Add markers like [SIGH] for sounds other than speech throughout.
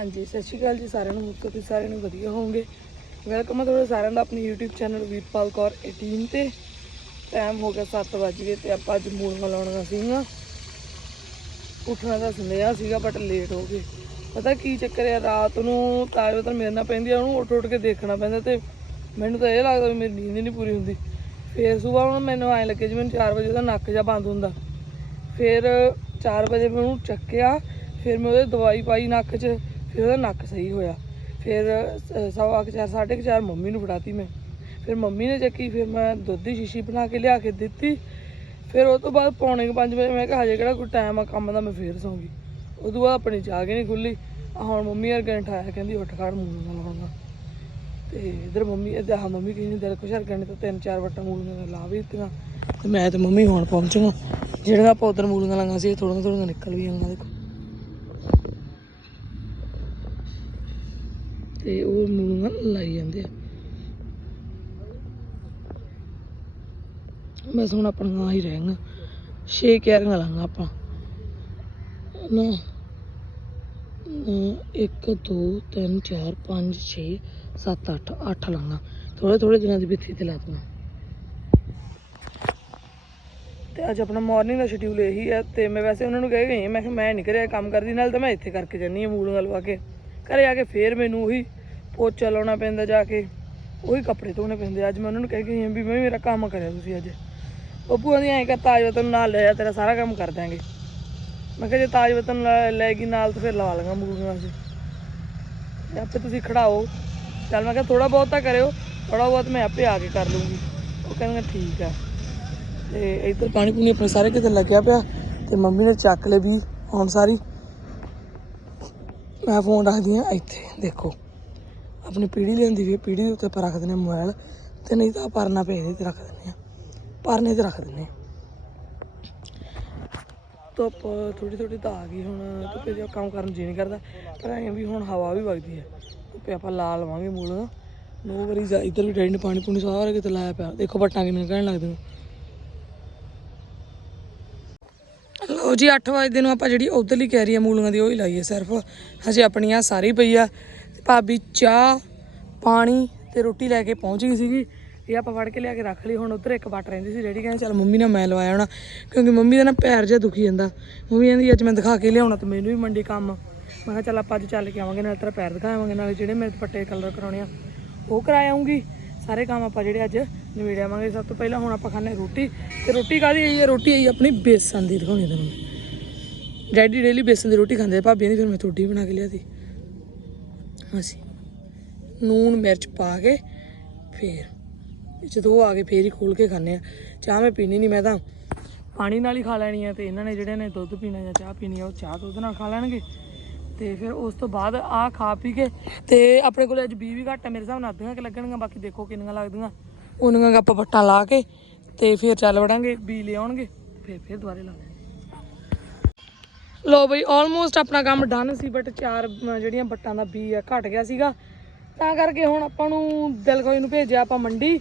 ਹਾਂਜੀ, ਸਤਿ ਸ਼੍ਰੀ ਅਕਾਲ ਜੀ ਸਾਰਿਆਂ ਨੂੰ। ਉਮੀਦ ਤੁਸੀਂ ਸਾਰਿਆਂ ਨੂੰ ਵਧੀਆ ਹੋਵੋਗੇ। ਵੈਲਕਮ ਹੈ ਤੁਹਾਡਾ ਸਾਰਿਆਂ ਦਾ ਆਪਣੇ YouTube ਚੈਨਲ ਵੀਰਪਾਲ ਕੌਰ 18 ਤੇ। ਟਾਈਮ ਹੋ ਗਿਆ 7 ਵਜ ਗਏ ਤੇ ਆਪਾਂ ਅੱਜ ਮੂਲੀਆਂ ਲਾਉਣੀਆਂ ਸੀਗੀਆਂ ਉੱਠਣਾ ਤਾਂ ਸੁਨੇਹਾ ਸੀਗਾ ਬਟ ਲੇਟ ਹੋ ਗਏ। ਪਤਾ ਕੀ ਚੱਕਰ ਹੈ, ਰਾਤ ਨੂੰ ਤਾਜ ਤਾਂ ਮੇਰੇ ਨਾਲ ਪੈਂਦੀ ਆ, ਉਹਨੂੰ ਉੱਠ ਉੱਠ ਕੇ ਦੇਖਣਾ ਪੈਂਦਾ ਤੇ ਮੈਨੂੰ ਤਾਂ ਇਹ ਲੱਗਦਾ ਵੀ ਮੇਰੀ ਨੀਂਦ ਹੀ ਨਹੀਂ ਪੂਰੀ ਹੁੰਦੀ। ਫੇਰ ਸਵੇਰ ਹੁਣ ਮੈਨੂੰ ਐਂ ਲੱਗੇ ਜਿਵੇਂ 4 ਵਜੇ ਉਹਦਾ ਨੱਕ ਜਾ ਬੰਦ ਹੁੰਦਾ। ਫਿਰ 4 ਵਜੇ ਮੈਂ ਉਹਨੂੰ ਚੱਕਿਆ, ਫਿਰ ਮੈਂ ਉਹਦੇ ਦਵਾਈ ਪਾਈ ਨੱਕ 'ਚ। ਫਿਰ ਉਹਦਾ ਨੱਕ ਸਹੀ ਹੋਇਆ। ਫਿਰ ਸ- ਸਵਾ ਕੁ ਚਾਰ, ਸਾਢੇ ਕੁ ਚਾਰ ਮੰਮੀ ਨੂੰ ਫੜਾਤੀ ਮੈਂ। ਫਿਰ ਮੰਮੀ ਨੇ ਚੱਕੀ, ਫਿਰ ਮੈਂ ਦੁੱਧ ਦੀ ਸ਼ੀਸ਼ੀ ਬਣਾ ਕੇ ਲਿਆ ਕੇ ਦਿੱਤੀ। ਫਿਰ ਉਹ ਤੋਂ ਬਾਅਦ ਪੌਣੇ 5 ਵਜੇ ਮੈਂ ਕਿਹਾ, ਹਜੇ ਕਿਹੜਾ ਕੋਈ ਟਾਈਮ ਆ ਕੰਮ ਦਾ, ਮੈਂ ਫੇਰ ਸੌਂਗੀ ਉਹ ਤੋਂ ਬਾਅਦ ਆਪਣੀ ਚਾਹ ਕੇ ਨਹੀਂ ਖੁੱਲੀ ਆਹ ਹੁਣ ਮੰਮੀ ਯਾਰ ਘੰਟਾ ਆਇਆ ਕਹਿੰਦੀ, ਉੱਠ ਖੜ ਮੂਲੀਆਂ ਲਾਉਣਾ ਤੇ ਇਧਰ ਮੰਮੀ, ਇੱਧਰ ਹਾਂ ਮੰਮੀ ਕਹਿੰਦੀ, ਦਿਲ ਕੁਛ ਹਰ ਘੰਟੇ ਤੋਂ ਤਿੰਨ ਚਾਰ ਵਟਾਂ ਮੂਲੀਆਂ ਦਾ ਲਾ ਵੀ ਦਿੱਤੀਆਂ। ਤੇ ਮੈਂ ਤੇ ਮੰਮੀ ਹੁਣ ਪਹੁੰਚੀਆਂ ਜਿਹੜੀਆਂ ਆਪਾਂ ਉਧਰ ਮੂਲੀਆਂ ਲਾਈਆਂ ਸੀ ਥੋੜੀਆਂ ਥੋੜੀਆਂ ਨਿਕਲ ਵੀ ਆਈਆਂ ਦੇਖੋ। ਤੇ ਉਹ ਮੂਲੀਆਂ ਲਾਈ ਜਾਂਦੇ ਆ। ਬਸ ਹੁਣ ਆਪਣੀਆਂ ਹੀ ਰਹਿ ਗਈਆਂ ਛੇ ਕਿਆਰੀਆਂ ਲਾਂਗਾ ਆਪਾਂ। ਨਾ ਨਾ, ਇੱਕ ਦੋ ਤਿੰਨ ਚਾਰ ਪੰਜ ਛੇ ਸੱਤ ਅੱਠ ਅੱਠ ਲਾਂਗਾ। ਥੋੜੇ ਥੋੜੇ ਦਿਨਾਂ ਦੀ ਬਿੱਥੀ ਤੇ ਲਾ ਦੇਣਾ ਤੇ ਅੱਜ ਆਪਣਾ ਮਾਰਨਿੰਗ ਦਾ ਸ਼ਡਿਊਲ ਇਹੀ ਹੈ ਤੇ ਮੈਂ ਵੈਸੇ ਉਹਨਾਂ ਨੂੰ ਕਹਿ ਗਈ ਮੈਂ ਕਿਹਾ ਮੈਂ ਨਹੀਂ ਕਰਿਆ ਕੰਮ ਕਰਦੀ ਨਾਲ ਤਾਂ ਮੈਂ ਇੱਥੇ ਕਰਕੇ ਜਾਨੀ ਆ ਮੂਲੀਆਂ ਲਵਾ ਕੇ। ਘਰੇ ਆ ਕੇ ਫੇਰ ਮੈਨੂੰ ਉਹੀ ਪੋਚਾ ਲਾਉਣਾ ਪੈਂਦਾ ਜਾ ਕੇ, ਉਹੀ ਕੱਪੜੇ ਧੋਣੇ ਪੈਂਦੇ ਅੱਜ ਮੈਂ ਉਹਨਾਂ ਨੂੰ ਕਹਿ ਕੇ ਵੀ ਮੈਂ ਵੀ ਮੇਰਾ ਕੰਮ ਕਰਿਆ ਤੁਸੀਂ ਅੱਜ। ਉਹ ਭੂਆ ਦੀ ਐਂ ਕਰ, ਤਾਜ ਵਤਨ ਨਾਲ ਲੈ ਜਾ ਤੇਰਾ ਸਾਰਾ ਕੰਮ ਕਰ ਦਾਂਗੇ ਮੈਂ ਕਿਹਾ ਜੇ ਤਾਜ ਵਤਨ ਲੈ- ਗਈ ਨਾਲ ਤਾਂ ਫਿਰ ਲਵਾ ਲਾਂਗਾ ਮੂਲੀਆਂ ਅਸੀਂ। ਤੇ ਆਪੇ ਤੁਸੀਂ ਖੜਾਓ। ਚੱਲ ਮੈਂ ਕਿਹਾ ਥੋੜਾ ਬਹੁਤ ਤਾਂ ਕਰਿਓ ਥੋੜਾ ਬਹੁਤ ਮੈਂ ਆਪੇ ਆ ਕੇ ਕਰ ਲੂੰਗੀ ਉਹ ਕਹਿੰਦੇ ਠੀਕ ਆ। ਤੇ ਇੱਧਰ ਪਾਣੀ ਪੂਣੀ ਆਪਣੇ ਸਾਰੇ ਕਿਤੇ ਲੱਗਿਆ ਪਿਆ, ਤੇ ਮੰਮੀ ਨੇ ਚੱਕ ਲਏ ਵੀ ਹੁਣ ਸਾਰੀ। ਮੈਂ ਫੋਨ ਰੱਖਦੀ ਆ ਇੱਥੇ, ਦੇਖੋ। ਆਪਣੀ ਪੀੜੀ ਲੈਂਦੀ ਵੀ ਪੀੜੀ ਦੇ ਉੱਤੇ ਆਪਾਂ ਰੱਖ ਦਿੰਦੇ ਹਾਂ ਮੋਬਾਈਲ ਤੇ ਨਹੀਂ ਤਾਂ ਪਰਨਾ ਪੇ ਤੇ ਰੱਖ ਦਿੰਦੇ ਆ ਪਰਨੇ ਤੇ ਰੱਖ ਦਿੰਦੇ ਧੁੱਪ ਥੋੜੀ ਥੋੜੀ ਤਾਂ ਆ ਗਈ, ਹੁਣ ਧੁੱਪੇ ਜੋ ਕੰਮ ਕਰਨ ਨੂੰ ਜੀ ਨਹੀਂ ਕਰਦਾ, ਪਰ ਐਂ ਵੀ ਹੁਣ ਹਵਾ ਵੀ ਵਗਦੀ ਹੈ। ਧੁੱਪੇ ਆਪਾਂ ਲਾ ਲਵਾਂਗੇ ਮੂਲ। ਨੋ ਵਰੀ ਇੱਧਰ ਵੀ ਡੈਡੀ ਪਾਣੀ ਪੂਣੀ ਸਾਰੇ ਕਿਤੇ ਲਾਇਆ ਪਿਆ। ਦੇਖੋ ਵੱਟਾਂ ਕਿੰਨੀਆਂ ਕਹਿਣ ਲੱਗਦੀਆਂ। ਲਓ ਜੀ 8 ਵਜੇ ਨੂੰ ਆਪਾਂ ਜਿਹੜੀ ਉਧਰਲੀ ਕੈਰੀ ਆ ਮੂਲੀਆਂ ਦੀ, ਉਹ ਹੀ ਲਾਈ ਹੈ ਸਿਰਫ। ਹਜੇ ਆਪਣੀ ਆ ਸਾਰੀ ਪਈ ਆ। ਭਾਬੀ ਚਾਹ, ਪਾਣੀ ਤੇ ਰੋਟੀ ਲੈ ਕੇ ਪਹੁੰਚ ਗਈ ਸੀਗੀ। ਇਹ ਆਪਾਂ ਫੜ ਕੇ ਲਿਆ ਕੇ ਰੱਖ ਲਈ। ਹੁਣ ਉਧਰ ਇੱਕ ਵੱਟ ਰਹਿੰਦੀ ਸੀ ਜਿਹੜੀ, ਕਹਿੰਦੇ ਚੱਲ ਮੰਮੀ ਨਾਲ ਮੈਂ ਲਵਾਇਆ ਹੋਣਾ। ਕਿਉਂਕਿ ਮੰਮੀ ਦਾ ਨਾ ਪੈਰ ਜਿਹਾ ਦੁਖੀ ਜਾਂਦਾ। ਮੰਮੀ ਕਹਿੰਦੀ, ਅੱਜ ਮੈਂ ਦਿਖਾ ਕੇ ਲਿਆਉਣਾ ਤੇ ਮੈਨੂੰ ਵੀ ਮੰਡੀ ਕੰਮ। ਮੈਂ ਕਿਹਾ, ਚੱਲ ਆਪਾਂ ਅੱਜ ਚੱਲ ਕੇ ਆਵਾਂਗੇ, ਨਾਲ ਤੇਰਾ ਪੈਰ ਦਿਖਾਵਾਂਗੇ, ਨਾਲ ਜਿਹੜੇ ਮੇਰੇ ਦੁਪੱਟੇ ਕਲਰ ਕਰਾਉਣੇ ਆ, ਉਹ ਕਰਾ ਆਉਂਗੀ ਸਾਰੇ ਕੰਮ ਆਪਾਂ ਜਿਹੜੇ ਅੱਜ ਨਿਬੇੜਾਵਾਂਗੇ ਸਭ ਤੋਂ ਪਹਿਲਾਂ ਹੁਣ ਆਪਾਂ ਖਾਣੇ ਰੋਟੀ। ਤੇ ਰੋਟੀ ਕਾਦੀ ਆਈ ਹੈ? ਰੋਟੀ ਆਈ ਆਪਣੀ ਬੇਸਣ ਦੀ ਦਿਖਾਉਣੀ ਤੁਹਾਨੂੰ ਡੈਡੀ ਡੇਲੀ ਬੇਸਣ ਦੀ ਰੋਟੀ ਖਾਂਦੇ ਆ, ਭਾਬੀ ਫਿਰ ਮੈਂ ਰੋਟੀ ਬਣਾ ਕੇ ਲਿਆਦੀ ਅਸੀਂ ਨੂਨ ਮਿਰਚ ਪਾ ਕੇ ਫੇਰ ਜਦੋਂ ਉਹ ਆ ਕੇ ਫੇਰ ਹੀ ਖੋਲ ਕੇ ਖਾਂਦੇ ਆ। ਚਾਹ ਮੈਂ ਪੀਣੀ ਨਹੀਂ ਮੈਂ ਤਾਂ ਪਾਣੀ ਨਾਲ ਹੀ ਖਾ ਲੈਣੀ ਆ ਤੇ ਇਹਨਾਂ ਨੇ ਜਿਹੜੇ ਨੇ ਦੁੱਧ ਪੀਣਾ ਜਾਂ ਚਾਹ ਪੀਣੀ ਆ ਉਹ ਚਾਹ ਦੁੱਧ ਨਾਲ ਖਾ ਲੈਣਗੇ। ਤੇ ਫਿਰ ਉਸ ਤੋਂ ਬਾਅਦ ਆ ਖਾ ਪੀ ਕੇ ਤੇ ਆਪਣੇ ਕੋਲ ਅੱਜ 20 ਵੀ ਘੱਟ ਹੈ ਮੇਰੇ ਹਿਸਾਬ ਨਾਲ ਅੱਧੀਆਂ ਕਿ ਲੱਗਣਗੀਆਂ, ਬਾਕੀ ਦੇਖੋ ਕਿੰਨੀਆਂ ਲੱਗਦੀਆਂ। ਉਹਨਾਂ ਆਪਾਂ ਵੱਟਾਂ ਲਾ ਕੇ ਤੇ ਫਿਰ ਚੱਲ ਵੜਾਂਗੇ ਬੀ ਲੈ ਆਉਣਗੇ ਫਿਰ ਫਿਰ ਦੁਬਾਰੇ ਲਾ ਲੋ ਬਈ ਆਲਮੋਸਟ ਆਪਣਾ ਕੰਮ ਡਨ ਸੀ ਬਟ ਚਾਰ ਜਿਹੜੀਆਂ ਵੱਟਾਂ ਦਾ ਬੀ ਆ, ਘਟ ਗਿਆ ਸੀਗਾ। ਤਾਂ ਕਰਕੇ ਹੁਣ ਆਪਾਂ ਨੂੰ ਦਿਲ ਦਿਲਖੋਈ ਨੂੰ ਭੇਜਿਆ ਆਪਾਂ ਮੰਡੀ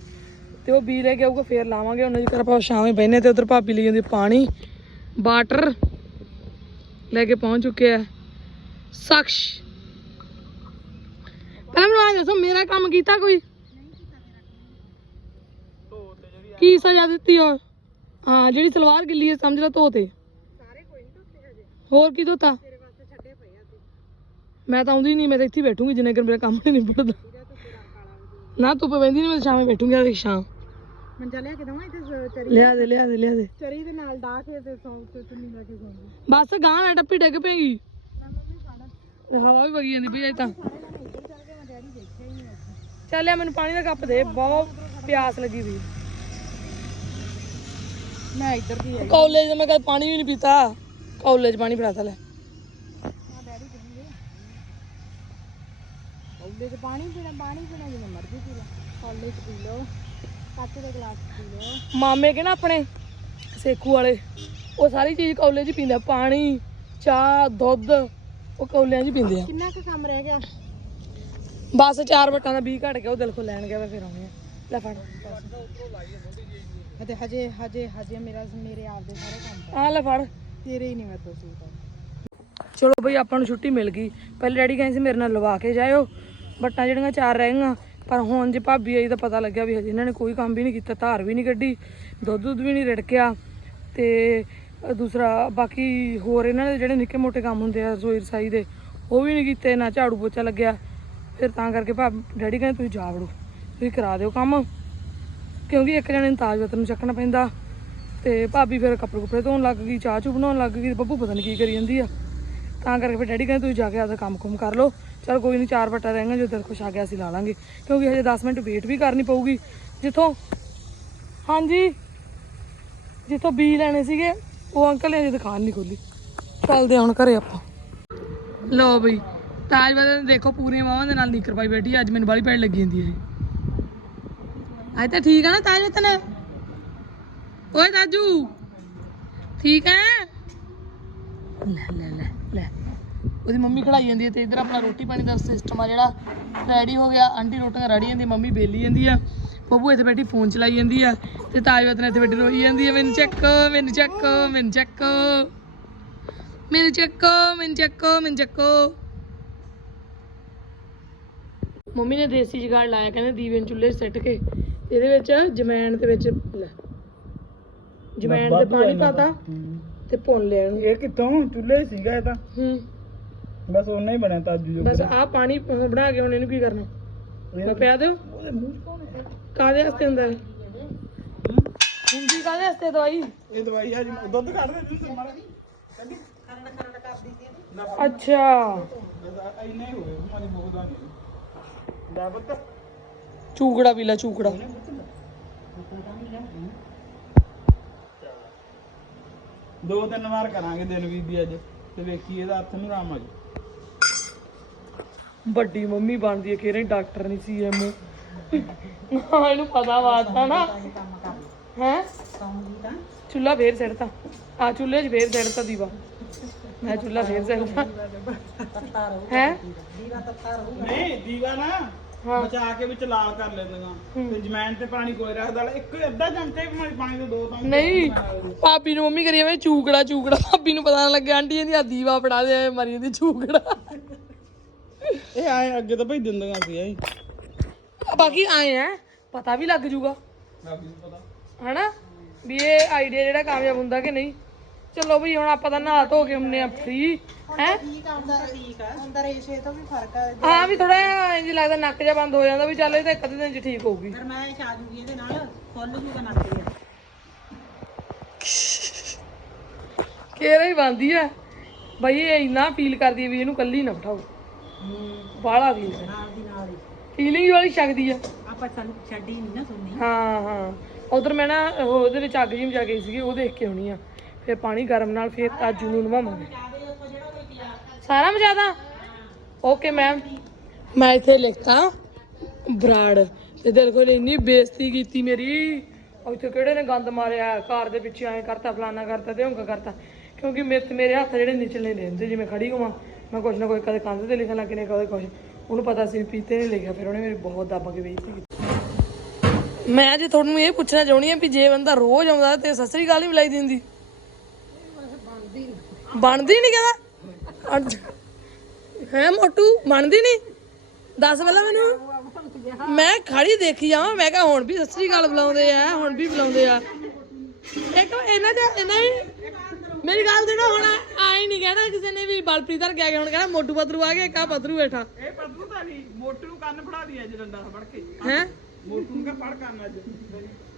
ਤੇ ਉਹ ਬੀ ਲੈ ਕੇ ਆਊਗਾ, ਫੇਰ ਲਾਵਾਂਗੇ। ਉਹਨਾਂ ਜਿਕਰ ਆਪਾਂ ਸ਼ਾਮੇ ਬੈਨੇ ਤੇ ਉਧਰ ਭਾਪੀ ਲਈ ਜਾਂਦੀ ਪਾਣੀ ਵਾਟਰ ਲੈ ਕੇ ਪਹੁੰਚ ਚੁੱਕੇ ਆ। ਸਖਸ਼। ਪਹਿਲਾਂ ਮੈਨੂੰ ਆ ਦੱਸੋ ਮੇਰਾ ਕੰਮ ਕੀਤਾ ਕੋਈ? ਕੀ ਸਜ਼ਾ ਦਿੱਤੀ ਹੋਰ ਹਾਂ ਜਿਹੜੀ ਸਲਵਾਰ ਗਿੱਲੀ ਹੈ ਸਮਝ ਲੈ ਧੋਤੇ ਹੋਰ ਕੀ ਧੋਤਾ? ਮੈਂ ਤਾਂ ਆਉਂਦੀ ਨਹੀਂ ਮੈਂ ਤਾਂ ਇੱਥੇ ਹੀ ਬੈਠੂੰਗੀ ਜਿੰਨੇ ਚਿਰ ਮੇਰਾ ਕੰਮ ਨਹੀਂ ਨਿਬੜਦਾ। ਨਾ ਧੁੱਪ ਪੈਂਦੀ ਨਹੀਂ ਮੈਂ ਤਾਂ ਸ਼ਾਮੇ ਬੈਠੂੰਗੀ ਆ ਸ਼ਾਮ। ਮੰਜਾ ਲਿਆ ਕੇ ਦਵਾਂ ਇੱਥੇ ਚਰੀ ਲਿਆ ਦੇ ਲਿਆ ਦੇ ਲਿਆ ਦੇ। ਚਰੀ ਦੇ ਨਾਲ ਡਾ ਕੇ ਤੇ ਸੌਂ ਤੇ ਚੁੰਨੀ ਲੈ ਕੇ ਸੌਂਗੀ ਬਸ ਗਾਂ ਨਾ ਟੱਪੀ ਡਿੱਗ ਪਏਗੀ ਹਵਾ ਵੀ ਵਗੀ ਜਾਂਦੀ ਪਈ ਅਜੇ ਤਾਂ। ਚੱਲਿਆ ਮੈਨੂੰ ਪਾਣੀ ਦਾ ਕੱਪ ਦੇ ਬਹੁਤ ਪਿਆਸ ਲੱਗੀ ਸੀ ਮੈਂ ਇੱਧਰ ਦੀ ਆਈ ਕਾਲਜ ਦਾ ਮੈਂ ਕਦੇ ਪਾਣੀ ਵੀ ਨਹੀਂ ਪੀਤਾ। ਕਾਲਜ ਪਾਣੀ ਪਿਲਾਤਾ ਲੈ ਚ ਪਾਣੀ ਪੀਣਾ ਪਾਣੀ ਪੀਣਾ ਜਿਵੇਂ ਮਰਜ਼ੀ ਪੀ ਲਓ। ਕਾਲਜ ਚ ਪੀ ਲਓ ਕੱਚ ਦੇ ਗਲਾਸ ਚ ਪੀ ਲਓ। ਮਾਮੇ ਕੇ ਨਾ ਆਪਣੇ ਸੇਖੂ ਵਾਲੇ ਉਹ ਸਾਰੀ ਚੀਜ਼ ਕਾਲਜ 'ਚ ਪੀਂਦੇ ਆ। ਪਾਣੀ ਚਾਹ ਦੁੱਧ। ਉਹ ਕੌਲਿਆਂ 'ਚ ਪੀਂਦੇ ਆ। ਕਿੰਨਾ ਕੁ ਕੰਮ ਰਹਿ ਗਿਆ? ਬਸ ਚਾਰ ਵਟਾਂ ਦਾ 20 ਘਟ ਗਿਆ ਉਹ ਦਿਲ ਕੋ ਲੈਣ ਗਿਆ ਵਾ ਫਿਰ ਆਉਣੇ ਆ। ਲੈ ਫੜ। ਅਤੇ ਹਜੇ ਹਜੇ ਹਜੇ ਮੇਰਾ ਮੇਰੇ ਆਪ ਦੇ ਸਾਰੇ ਕੰਮ ਆ ਲੈ ਫੜ। ਤੇਰੇ ਹੀ ਨਹੀਂ ਮੈਂ ਤੋਂ ਸੂਟ ਚਲੋ ਬਈ ਆਪਾਂ ਨੂੰ ਛੁੱਟੀ ਮਿਲ ਗਈ। ਪਹਿਲੇ ਡੈਡੀ ਕਹਿੰਦੇ ਸੀ ਮੇਰੇ ਨਾਲ ਲਵਾ ਕੇ ਜਾਇਓ। ਬੱਟਾਂ ਜਿਹੜੀਆਂ ਚਾਰ ਰਹਿ ਗਈਆਂ ਪਰ ਹੁਣ ਜੇ ਭਾਬੀ ਆਈ ਤਾਂ ਪਤਾ ਲੱਗਿਆ ਵੀ ਹਜੇ ਇਹਨਾਂ ਨੇ ਕੋਈ ਕੰਮ ਵੀ ਨਹੀਂ ਕੀਤਾ ਧਾਰ ਵੀ ਨਹੀਂ ਕੱਢੀ ਦੁੱਧ ਦੁੱਧ ਵੀ ਨਹੀਂ ਰਿੜਕਿਆ। ਤੇ ਦੂਸਰਾ, ਬਾਕੀ ਹੋਰ ਇਹਨਾਂ ਦੇ ਜਿਹੜੇ ਨਿੱਕੇ ਮੋਟੇ ਕੰਮ ਹੁੰਦੇ ਆ ਰਸੋਈ ਰਸਾਈ ਦੇ, ਉਹ ਵੀ ਨਹੀਂ ਕੀਤੇ, ਨਾ ਝਾੜੂ ਪੋਚਾ ਲੱਗਿਆ। ਫਿਰ ਤਾਂ ਕਰਕੇ ਭਾ, ਡੈਡੀ ਕਹਿੰਦੇ ਤੁਸੀਂ ਜਾ ਵੜੋ, ਤੁਸੀਂ ਕਰਾ ਦਿਓ ਕੰਮ। ਕਿਉਂਕਿ ਇੱਕ ਜਣੇ ਨੂੰ ਤਾਜ ਨੂੰ ਚੱਕਣਾ ਪੈਂਦਾ। ਤੇ ਭਾਬੀ ਫਿਰ ਕੱਪੜੇ ਕੁਪੜੇ ਧੋਣ ਲੱਗ ਗਈ, ਚਾਹ ਚੂ ਬਣਾਉਣ ਲੱਗ ਗਈ ਬੱਬੂ ਪਤਾ ਨਹੀਂ ਕੀ ਕਰੀ ਜਾਂਦੀ ਆ। ਤਾਂ ਕਰਕੇ ਫਿਰ ਡੈਡੀ ਕਹਿੰਦੇ ਤੁਸੀਂ ਜਾ ਕੇ ਆਪਦਾ ਕੰਮ ਕੁਮ ਕਰ ਲਓ। ਚਲ ਕੋਈ ਨਹੀਂ, ਚਾਰ ਬੱਟਾ ਰਹਿਣਗੇ ਜੋ ਦਿਲ ਖੁਸ਼ ਆ ਗਿਆ ਅਸੀਂ ਲਾ ਲਾਂਗੇ। ਕਿਉਂਕਿ ਹਜੇ 10 ਮਿੰਟ ਵੇਟ ਵੀ ਕਰਨੀ ਪਊਗੀ। ਜਿੱਥੋਂ ਹਾਂਜੀ। ਜਿੱਥੋਂ ਬੀ ਲੈਣੇ ਸੀਗੇ। ਉਹ ਅੰਕਲ ਨੇ ਅਜੇ ਦੁਕਾਨ ਨਹੀਂ ਖੋਲੀ। ਚੱਲਦੇ ਹੁਣ ਘਰੇ ਆਪਾਂ। ਲਓ ਬਈ, ਤਾਜ ਬਦਨ ਦੇਖੋ ਪੂਰੀਆਂ ਮਾਵਾਂ ਦੇ ਨਾਲ ਨਿਕਰ ਪਾਈ ਬੈਠੀ ਅੱਜ ਮੈਨੂੰ ਬਾਲੀ ਪੈੜ ਲੱਗੀ ਜਾਂਦੀ ਹੈ ਅੱਜ ਤਾਂ ਠੀਕ ਆ ਨਾ ਤਾਜ ਬਤਨ ਓਏ ਤਾਜੂ, ਠੀਕ ਹੈ ਲੈ ਲੈ ਲੈ ਲੈ। ਉਹਦੀ ਮੰਮੀ ਖੜਾਈ ਜਾਂਦੀ ਹੈ ਤੇ ਇਧਰ ਆਪਣਾ ਰੋਟੀ ਪਾਣੀ ਦਾ ਸਿਸਟਮ ਆ ਜਿਹੜਾ। ਰੈਡੀ ਹੋ ਗਿਆ, ਆਂਟੀ ਰੋਟੀਆਂ ਰੜੀ ਜਾਂਦੀ, ਮੰਮੀ ਬੇਲੀ ਜਾਂਦੀ ਆ। ਬੱਬੂ ਇੱਥੇ ਬੈਠੀ ਫੋਨ ਚਲਾਈ ਜਾਂਦੀ ਆ ਤੇ ਤਾਜਵਤ ਨੇ ਇੱਥੇ ਬੈਠੀ ਰੋਈ ਜਾਂਦੀ ਆ ਮੈਨੂੰ ਚੱਕੋ ਮੈਨੂੰ ਚੱਕੋ ਮੈਨੂੰ ਚੱਕੋ। ਮੈਨੂੰ ਚੱਕੋ ਮੈਨੂੰ ਚੱਕੋ ਮੈਨੂੰ ਚੱਕੋ। ਮੰਮੀ ਨੇ ਦੇਸੀ ਜੁਗਾੜ ਲਾਇਆ ਕਹਿੰਦੇ ਦੀਵੇ ਨੂੰ ਚੁੱਲ੍ਹੇ 'ਚ ਸੱਟ ਕੇ ਇਹਦੇ ਵਿੱਚ ਜਮੈਣ ਦੇ ਵਿੱਚ ਲੈ। ਜਮੈਣ ਦੇ ਪਾਣੀ ਪਾਤਾ ਤੇ ਭੁੰਨ ਲਿਆ ਇਹਨੂੰ। ਇਹ ਕਿੱਥੋਂ? ਚੁੱਲ੍ਹੇ ਸੀਗਾ ਇਹ ਤਾਂ। ਹੂੰ। ਬਸ ਉਹਨਾਂ ਹੀ ਬਣਿਆ ਤਾਜੂ ਜੋ ਬਸ ਆਹ ਪਾਣੀ ਬਣਾ ਕੇ ਹੁਣ ਇਹਨੂੰ ਕੀ ਕਰਨਾ? ਮੈਂ ਪਿਆ ਦਿਓ। ਉਹਦੇ ਮੂੰਹ। ਕਾਦੇ ਵਾਸਤੇ ਹੁੰਦਾ ਹੈ ਹੁੰਦੀ ਕਾਦੇ ਵਾਸਤੇ ਦਵਾਈ? ਇਹ ਦਵਾਈ ਆ ਜੀ ਦੁੱਧ ਕੱਢ ਦੇ ਤੁਸੀਂ ਮਾੜਾ ਅੱਛਾ। ਇੰਨੇ ਹੀ ਹੋਏ ਮਾਰੀ ਮੁਕਦਾ ਨਹੀਂ। ਲੈ ਬੱਤ ਚੂਕੜਾ ਪੀ ਲੈ ਚੂਕੜਾ। ਦੋ ਤਿੰਨ ਵਾਰ ਕਰਾਂਗੇ ਦਿਨ ਬੀਬੀ ਅੱਜ ਤੇ ਵੇਖੀ ਇਹਦਾ ਹੱਥ ਨੂੰ ਆਰਾਮ ਆ ਜੀ ਵੱਡੀ ਮੰਮੀ ਬਣਦੀ ਹੈ ਕਿਹੜੇ ਡਾਕਟਰ ਨਹੀਂ ਸੀ ਐਮਓ ਹਾਂ। ਇਹਨੂੰ ਪਤਾ ਵਾਤਾ ਨਾ। ਹੈ? ਚੁੱਲਾ ਫੇਰ ਸਿੱਟਤਾ ਆ ਚੁੱਲ੍ਹੇ 'ਚ ਫੇਰ ਸਿੱਟਤਾ ਦੀਵਾ। ਮੈਂ ਚੁੱਲਾ ਫੇਰ ਸਿੱਟਤਾ ਹੈ? ਨਹੀਂ ਦੀਵਾ ਨਾ ਹਾਂ। ਬਚਾ ਕੇ ਵਿੱਚ ਲਾਲ ਕਰ ਲੈਂਦੀਆਂ। ਤੇ ਜਮੈਨ ਤੇ ਪਾਣੀ ਕੋਈ ਰੱਖਦਾ ਇੱਕ ਅੱਧਾ ਚਮਚਾ ਹੀ ਪਾਣੀ- ਪਾਣੀ ਦੇ ਦੋ ਤਾਂ ਨਹੀਂ ਭਾਬੀ ਨੂੰ ਮੰਮੀ ਕਰੀ ਜਾਵੇ ਚੂਕੜਾ ਚੂਕੜਾ। ਭਾਬੀ ਨੂੰ ਪਤਾ ਨਾ ਲੱਗਿਆ ਆਂਟੀ ਇਹਦੀ ਆ ਦੀਵਾ ਫੜਾ ਦੇ ਮਰੀ ਦੀ ਚੂਕੜਾ। ਇਹ ਆਏ ਅੱਗੇ ਤਾਂ ਭਈ ਦਿੰਦੀਆਂ ਸੀ ਆਈ ਬਾਕੀ ਆਏ ਆ ਪਤਾ ਵੀ ਲੱਗ ਜੂਗਾ। ਹਨਾ? ਵੀ ਇਹ ਆਈਡੀਆ ਜਿਹੜਾ ਕਾਮਯਾਬ ਹੁੰਦਾ ਕਿ ਨਹੀਂ। ਚਲੋ ਵੀ ਹੁਣ ਆਪਾਂ ਤਾਂ ਨਹਾ ਧੋ ਕੇ ਹੁੰਨੇ ਆ ਫ੍ਰੀ ਹੈ? ਠੀਕ ਆ ਅੰਦਰ ਠੀਕ ਆ। ਅੰਦਰ ਏਸ਼ੇ ਤੋਂ ਵੀ ਫ਼ਰਕ ਆ। ਹਾਂ ਵੀ ਥੋੜਾ ਇੰਜ ਲੱਗਦਾ ਨੱਕ ਜਿਹਾ ਬੰਦ ਹੋ ਜਾਂਦਾ ਵੀ ਚੱਲ ਇਹ ਤਾਂ ਇੱਕ ਅੱਧੇ ਦਿਨ ਚ ਠੀਕ ਹੋਊਗੀ। ਫਿਰ ਮੈਂ ਛਾ ਜੂਗੀ ਇਹਦੇ ਨਾਲ ਖੁੱਲ ਜੂਗਾ ਨੱਕ ਦੇ ਕਿਹੜਾ ਹੀ ਬੰਦੀ ਆ। ਬਈ ਇਹ ਇੰਨਾ ਫੀਲ ਕਰਦੀ ਵੀ ਇਹਨੂੰ ਕੱਲੀ ਨਾ ਬਿਠਾਓ। ਫੀਲ ਕਰ ਨਾਲ ਦੀ ਨਾਲ ਹੀ। ਵਾਲੀ ਸਕਦੀ ਆ। ਆਪਾਂ ਸਾਨੂੰ ਛੱਡੀ ਨਹੀਂ ਨਾ ਸੁਣਨੀ। ਹਾਂ ਹਾਂ। ਉਧਰ ਮੈਂ ਨਾ ਉਹ ਉਹਦੇ ਵਿੱਚ ਅੱਗ ਜਿਮ ਜਾ ਗਈ ਸੀਗੀ ਉਹ ਦੇਖ ਕੇ ਆਉਣੀ ਆ। ਫਿਰ ਪਾਣੀ ਗਰਮ ਨਾਲ ਫਿਰ ਤਾਜੂ ਨੂੰ ਨਵਾਵਾਂਗੇ। ਸਾਰਾ ਮਜਾਦਾ ਓਕੇ ਮੈਮ ਮੈਂ ਇੱਥੇ ਲਿਖਤਾ ਬਰਾੜ। ਤੇ ਦਿਲ ਕੋਲ ਇੰਨੀ ਬੇਇੱਜ਼ਤੀ ਕੀਤੀ ਮੇਰੀ। ਉਹ ਇੱਥੇ ਕਿਹੜੇ ਨੇ ਗੰਦ ਮਾਰਿਆ? ਘਰ ਦੇ ਪਿੱਛੇ ਐਂ ਕਰਤਾ ਫਲਾਨਾ ਕਰਤਾ ਤੇ ਉਂਕਾ ਕਰਤਾ। ਕਿਉਂਕਿ ਮੇਰੇ ਮੇਰੇ ਹੱਥ ਜਿਹੜੇ ਨਿਚਲੇ ਨੇ ਹੁੰਦੇ ਜਿਵੇਂ ਖੜੀ ਹੋਵਾਂ। ਮੈਂ ਕੁਛ ਨਾ ਕੁਛ ਕਦੇ ਕੰਧ ਤੇ ਲਿਖਣ ਲੱਗ ਨੇ ਕਦੇ ਕੁਛ। ਉਹਨੂੰ ਪਤਾ ਸੀ ਪੀਤੇ ਨੇ ਲਿਖਿਆ, ਫਿਰ ਉਹਨੇ ਮੇਰੀ ਬਹੁਤ ਦੱਬ ਕੇ ਬੇਇੱਜ਼ਤੀ ਕੀਤੀ। ਮੈਂ ਅੱਜ ਤੁਹਾਨੂੰ ਇਹ ਪੁੱਛਣਾ ਚਾਹੁੰਦੀ ਹਾਂ ਵੀ ਜੇ ਬੰਦਾ ਰੋਜ਼ ਆਉਂਦਾ ਤੇ ਸਤਿ ਸ੍ਰੀ ਨਹੀਂ ਬੁਲਾਈ ਦਿੰਦੀ? ਬਣਦੀ ਨਹੀਂ ਕਹਿੰਦਾ? ਹੈ ਮੋਟੂ, ਬਣਦੀ ਨਹੀਂ ਦੱਸ ਪਹਿਲਾਂ ਮੈਨੂੰ। ਮੈਂ ਖੜੀ ਦੇਖੀ ਆ ਮੈਂ ਕਿਹਾ ਹੁਣ ਵੀ ਸਤਿ ਸ੍ਰੀ ਅਕਾਲ ਬੁਲਾਉਂਦੇ ਆ, ਹੁਣ ਵੀ ਬੁਲਾਉਂਦੇ ਆ। ਇੱਕ ਇਹਨਾਂ ਦੇ ਇਹਨਾਂ ਮੇਰੀ ਗੱਲ ਨਾ ਹੁਣ ਆਈ ਨਹੀਂ ਕਹਿਣਾ ਕਿਸੇ ਨੇ ਵੀ ਬਲਪ੍ਰੀਤ ਹਰ ਗਿਆ ਹੁਣ ਕਹਿਣਾ ਮੋਟੂ ਪਤਰੂ ਆ ਗਿਆ ਕਾ ਪਤਰੂ ਬੈਠਾ। ਇਹ ਪੱਦੂ ਤਾਂ ਨਹੀਂ ਮੋਟੂ ਨੂੰ ਕੰਨ ਫੜਾ ਦੀ ਅੱਜ ਡੰਡਾ ਫੜ ਕੇ। ਹੈ? ਮੋਟੂ ਨੂੰ ਕਹ ਫੜ ਕੰਨ ਅੱਜ।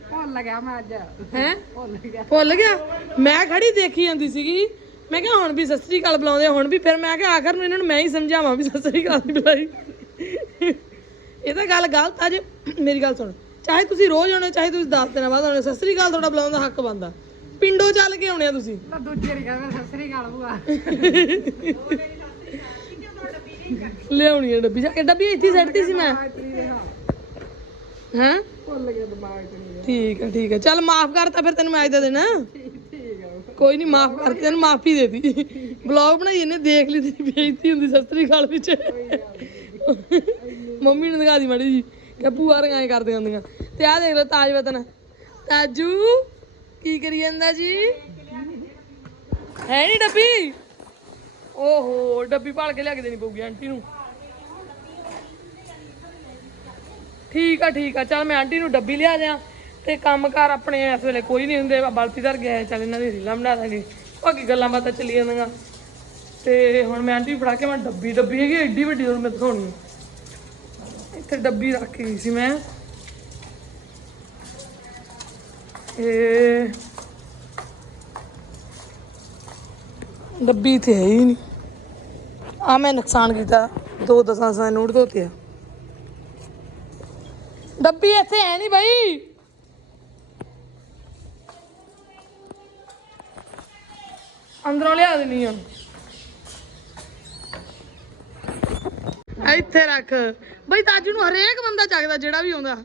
ਭੁੱਲ ਗਿਆ ਮੈਂ ਅੱਜ। ਹੈ? ਭੁੱਲ ਗਿਆ। ਭੁੱਲ ਗਿਆ? ਮੈਂ ਖੜੀ ਦੇਖੀ ਜਾਂਦੀ ਸੀਗੀ। ਮੈਂ ਕਿਹਾ ਹੁਣ ਵੀ ਸਤਿ ਸ੍ਰੀ ਅਕਾਲ ਬੁਲਾਉਂਦੇ ਹੁਣ ਵੀ ਫਿਰ ਮੈਂ ਕਿਹਾ ਆਖਰ ਨੂੰ ਇਹਨਾਂ ਨੂੰ ਮੈਂ ਹੀ ਸਮਝਾਵਾਂ ਵੀ ਸਤਿ ਸ੍ਰੀ ਅਕਾਲ ਨਹੀਂ ਬੁਲਾਈ। ਇਹ ਤਾਂ ਗੱਲ ਗਲਤ ਆ ਜੇ। ਮੇਰੀ ਗੱਲ ਸੁਣ। ਚਾਹੇ ਤੁਸੀਂ ਰੋਜ਼ ਆਉਣੇ ਚਾਹੇ ਤੁਸੀਂ 10 ਦਿਨਾਂ ਬਾਅਦ ਆਉਣੇ ਸਤਿ ਸ੍ਰੀ ਅਕਾਲ ਤੁਹਾਡਾ ਬੁਲਾਉਣ ਦਾ ਹੱਕ ਬਣਦਾ। ਪਿੰਡੋਂ ਚੱਲ ਕੇ ਆਉਣੇ ਆ ਤੁਸੀਂ। ਨਾ ਦੂਜੇ ਦੀ ਕਹਿੰਦਾ ਸਤਿ ਸ੍ਰੀ ਅਕਾਲ ਬੂਆ ਲਿਆਉਣੀ ਆ ਡੱਬੀ। ਜਾ ਕੇ ਡੱਬੀ ਇੱਥੇ ਸੱਟਤੀ ਸੀ ਮੈਂ। ਹੈਂ? ਭੁੱਲ ਗਿਆ ਦਿਮਾਗ ਚ ਠੀਕ ਹੈ ਠੀਕ ਹੈ ਚੱਲ ਮਾਫ ਕਰਤਾ ਫਿਰ ਤੈਨੂੰ ਮੈਂ ਅੱਜ ਦਾ ਦਿਨ। ਆ ਕੋਈ ਨਹੀਂ ਮਾਫ ਕਰਕੇ ਤੈਨੂੰ ਮਾਫੀ ਦੇ ਦੀ ਬਲੌਗ ਬਣਾਈ ਇਹਨੇ ਦੇਖ ਲਈ ਤੇਰੀ ਬੇਇੱਜ਼ਤੀ ਹੁੰਦੀ ਸਤਿ ਸ੍ਰੀ ਅਕਾਲ ਵਿੱਚ। ਮੰਮੀ ਨੂੰ ਦਿਖਾ ਦੀ ਮਾੜੀ ਜੀ ਕਿ ਭੂਆ ਰੰਗਾਂ ਕਰਦੀਆਂ ਹੁੰਦੀਆਂ। ਤੇ ਆਹ ਦੇਖ ਲਓ ਤਾਜ ਵਤਨ। ਤਾਜੂ। ਕੀ ਕਰੀ ਜਾਂਦਾ ਜੀ? ਹੈ ਨਹੀਂ ਡੱਬੀ? ਓਹੋ, ਡੱਬੀ ਭਾਲ ਕੇ ਲਿਆ ਕੇ ਦੇਣੀ ਪਊਗੀ ਆਂਟੀ ਨੂੰ। ਠੀਕ ਆ ਠੀਕ ਆ, ਚੱਲ ਮੈਂ ਆਂਟੀ ਨੂੰ ਡੱਬੀ ਲਿਆ ਦਿਆਂ ਤੇ ਕੰਮਕਾਰ ਆਪਣੇ ਇਸ ਵੇਲੇ ਕੋਈ ਨਹੀਂ ਹੁੰਦੇ ਬਲਪੀਦਰ ਗਿਆ ਚੱਲ ਇਹਨਾਂ ਦੀ ਰੀਲਾਂ ਬਣਾ ਦਾਂਗੇ। ਬਾਕੀ ਗੱਲਾਂ ਬਾਤਾਂ ਚੱਲੀ ਜਾਂਦੀਆਂ। ਤੇ ਹੁਣ ਮੈਂ ਆਂਟੀ ਨੂੰ ਫੜਾ ਕੇ ਮੈਂ ਡੱਬੀ ਡੱਬੀ ਹੈਗੀ ਐਡੀ ਵੱਡੀ ਉਹ ਮੈਂ ਦਿਖਾਉਣੀ ਇੱਥੇ ਡੱਬੀ ਰੱਖੀ ਸੀ ਮੈਂ। ਇਹ ਡੱਬੀ ਤੇ ਹੈ ਹੀ ਨਹੀਂ। ਆ ਮੈਂ ਨੁਕਸਾਨ ਕੀਤਾ। ਦੋ ਦਸਾਂ ਸਾਂ ਨੋਟ ਧੋਤੇ ਆ ਡੱਬੀ ਇੱਥੇ ਹੈ ਨਹੀਂ ਬਈ। ਅੰਦਰੋਂ ਲਿਆ ਦੇਣੀ ਆ। ਇੱਥੇ ਰੱਖ। ਬਈ ਤਾਜੂ ਨੂੰ ਹਰੇਕ ਬੰਦਾ ਚੱਕਦਾ ਜਿਹੜਾ ਵੀ ਆਉਂਦਾ।